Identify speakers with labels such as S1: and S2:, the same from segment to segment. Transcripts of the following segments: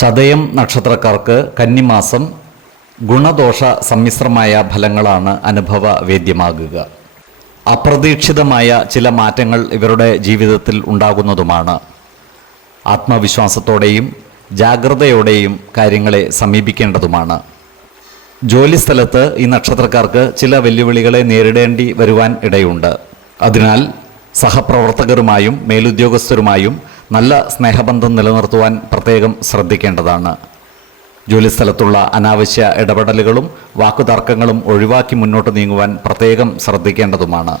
S1: ചതയം നക്ഷത്രക്കാർക്ക് കന്നിമാസം ഗുണദോഷ സമ്മിശ്രമായ ഫലങ്ങളാണ് അനുഭവ വേദ്യമാകുക. അപ്രതീക്ഷിതമായ ചില മാറ്റങ്ങൾ ഇവരുടെ ജീവിതത്തിൽ ഉണ്ടാകുന്നതുമാണ്. ആത്മവിശ്വാസത്തോടെയും ജാഗ്രതയോടെയും കാര്യങ്ങളെ സമീപിക്കേണ്ടതുമാണ്. ജോലിസ്ഥലത്ത് ഈ നക്ഷത്രക്കാർക്ക് ചില വെല്ലുവിളികളെ നേരിടേണ്ടി വരുവാൻ ഇടയുണ്ട്. അതിനാൽ സഹപ്രവർത്തകരുമായും മേലുദ്യോഗസ്ഥരുമായും നല്ല സ്നേഹബന്ധം നിലനിർത്തുവാൻ പ്രത്യേകം ശ്രദ്ധിക്കേണ്ടതാണ്. ജോലിസ്ഥലത്തുള്ള അനാവശ്യ ഇടപെടലുകളും വാക്കുതർക്കങ്ങളും ഒഴിവാക്കി മുന്നോട്ട് നീങ്ങുവാൻ പ്രത്യേകം ശ്രദ്ധിക്കേണ്ടതുമാണ്.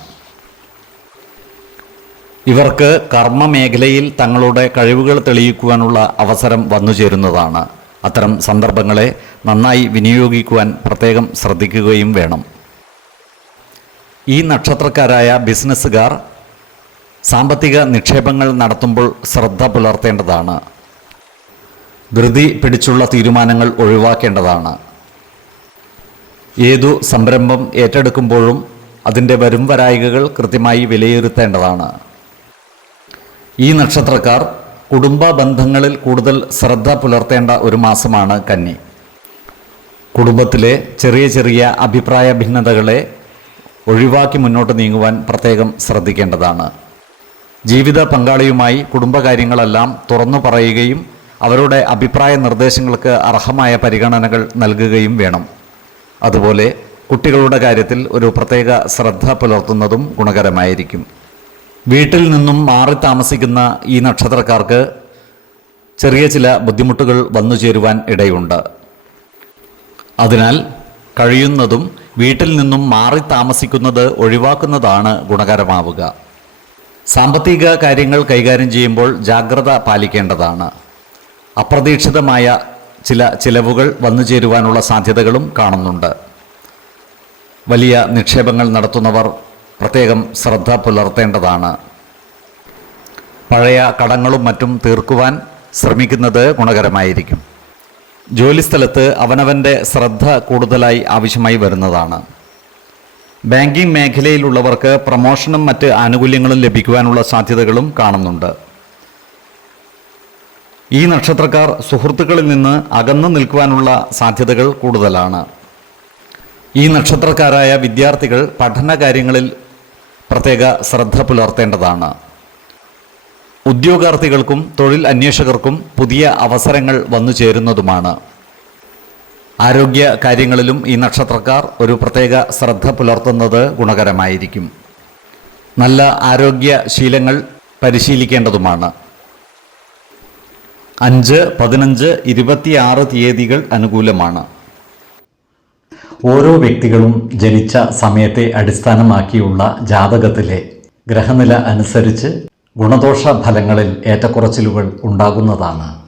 S1: ഇവർക്ക് കർമ്മ മേഖലയിൽ തങ്ങളുടെ കഴിവുകൾ തെളിയിക്കുവാനുള്ള അവസരം വന്നുചേരുന്നതാണ്. അത്തരം സന്ദർഭങ്ങളെ നന്നായി വിനിയോഗിക്കുവാൻ പ്രത്യേകം ശ്രദ്ധിക്കുകയും വേണം. ഈ നക്ഷത്രക്കാരായ ബിസിനസ്സുകാർ സാമ്പത്തിക നിക്ഷേപങ്ങൾ നടത്തുമ്പോൾ ശ്രദ്ധ പുലർത്തേണ്ടതാണ്. ധൃതി പിടിച്ചുള്ള തീരുമാനങ്ങൾ ഒഴിവാക്കേണ്ടതാണ്. ഏതു സംരംഭം ഏറ്റെടുക്കുമ്പോഴും അതിന്റെ വരും വരായികകൾ കൃത്യമായി വിലയിരുത്തേണ്ടതാണ്. ഈ നക്ഷത്രക്കാർ കുടുംബ ബന്ധങ്ങളിൽ കൂടുതൽ ശ്രദ്ധ പുലർത്തേണ്ട ഒരു മാസമാണ് കന്നി. കുടുംബത്തിലെ ചെറിയ ചെറിയ അഭിപ്രായ ഭിന്നതകളെ ഒഴിവാക്കി മുന്നോട്ട് നീങ്ങുവാൻ പ്രത്യേകം ശ്രദ്ധിക്കേണ്ടതാണ്. ജീവിത പങ്കാളിയുമായി കുടുംബകാര്യങ്ങളെല്ലാം തുറന്നു പറയുകയും അവരുടെ അഭിപ്രായ നിർദ്ദേശങ്ങൾക്ക് അർഹമായ പരിഗണനകൾ നൽകുകയും വേണം. അതുപോലെ കുട്ടികളുടെ കാര്യത്തിൽ ഒരു പ്രത്യേക ശ്രദ്ധ പുലർത്തുന്നതും ഗുണകരമായിരിക്കും. വീട്ടിൽ നിന്നും മാറി താമസിക്കുന്ന ഈ നക്ഷത്രക്കാർക്ക് ചെറിയ ചില ബുദ്ധിമുട്ടുകൾ വന്നു ചേരുവാൻ ഇടയുണ്ട്. അതിനാൽ കഴിയുന്നതും വീട്ടിൽ നിന്നും മാറി താമസിക്കുന്നത് ഒഴിവാക്കുന്നതാണ് ഗുണകരമാവുക. സാമ്പത്തിക കാര്യങ്ങൾ കൈകാര്യം ചെയ്യുമ്പോൾ ജാഗ്രത പാലിക്കേണ്ടതാണ്. അപ്രതീക്ഷിതമായ ചില ചിലവുകൾ വന്നു ചേരുവാനുള്ള സാധ്യതകളും കാണുന്നുണ്ട്. വലിയ നിക്ഷേപങ്ങൾ നടത്തുന്നവർ പ്രത്യേകം ശ്രദ്ധ പുലർത്തേണ്ടതാണ്. പഴയ കടങ്ങളും മറ്റും തീർക്കുവാൻ ശ്രമിക്കുന്നത് ഗുണകരമായിരിക്കും. ജോലിസ്ഥലത്ത് അവനവന്റെ ശ്രദ്ധ കൂടുതലായി ആവശ്യമായി വരുന്നതാണ്. ബാങ്കിംഗ് മേഖലയിലുള്ളവർക്ക് പ്രമോഷനും മറ്റ് ആനുകൂല്യങ്ങളും ലഭിക്കുവാനുള്ള സാധ്യതകളും കാണുന്നുണ്ട്. ഈ നക്ഷത്രക്കാർ സുഹൃത്തുക്കളിൽ നിന്ന് അകന്നു നിൽക്കുവാനുള്ള സാധ്യതകൾ കൂടുതലാണ്. ഈ നക്ഷത്രക്കാരായ വിദ്യാർത്ഥികൾ പഠന കാര്യങ്ങളിൽ പ്രത്യേക ശ്രദ്ധ പുലർത്തേണ്ടതാണ്. ഉദ്യോഗാർത്ഥികൾക്കും തൊഴിൽ അന്വേഷകർക്കും പുതിയ അവസരങ്ങൾ വന്നു ചേരുന്നതുമാണ്. ആരോഗ്യ കാര്യങ്ങളിലും ഈ നക്ഷത്രക്കാർ ഒരു പ്രത്യേക ശ്രദ്ധ പുലർത്തുന്നത് ഗുണകരമായിരിക്കും. നല്ല ആരോഗ്യ ശീലങ്ങൾ പരിശീലിക്കേണ്ടതുമാണ്. അഞ്ച് പതിനഞ്ച് ഇരുപത്തിയാറ് തീയതികൾ അനുകൂലമാണ്. ഓരോ വ്യക്തികളും ജനിച്ച സമയത്തെ അടിസ്ഥാനമാക്കിയുള്ള ജാതകത്തിലെ ഗ്രഹനില അനുസരിച്ച് ഗുണദോഷ ഫലങ്ങളിൽ ഏറ്റക്കുറച്ചിലുകൾ ഉണ്ടാകുന്നതാണ്.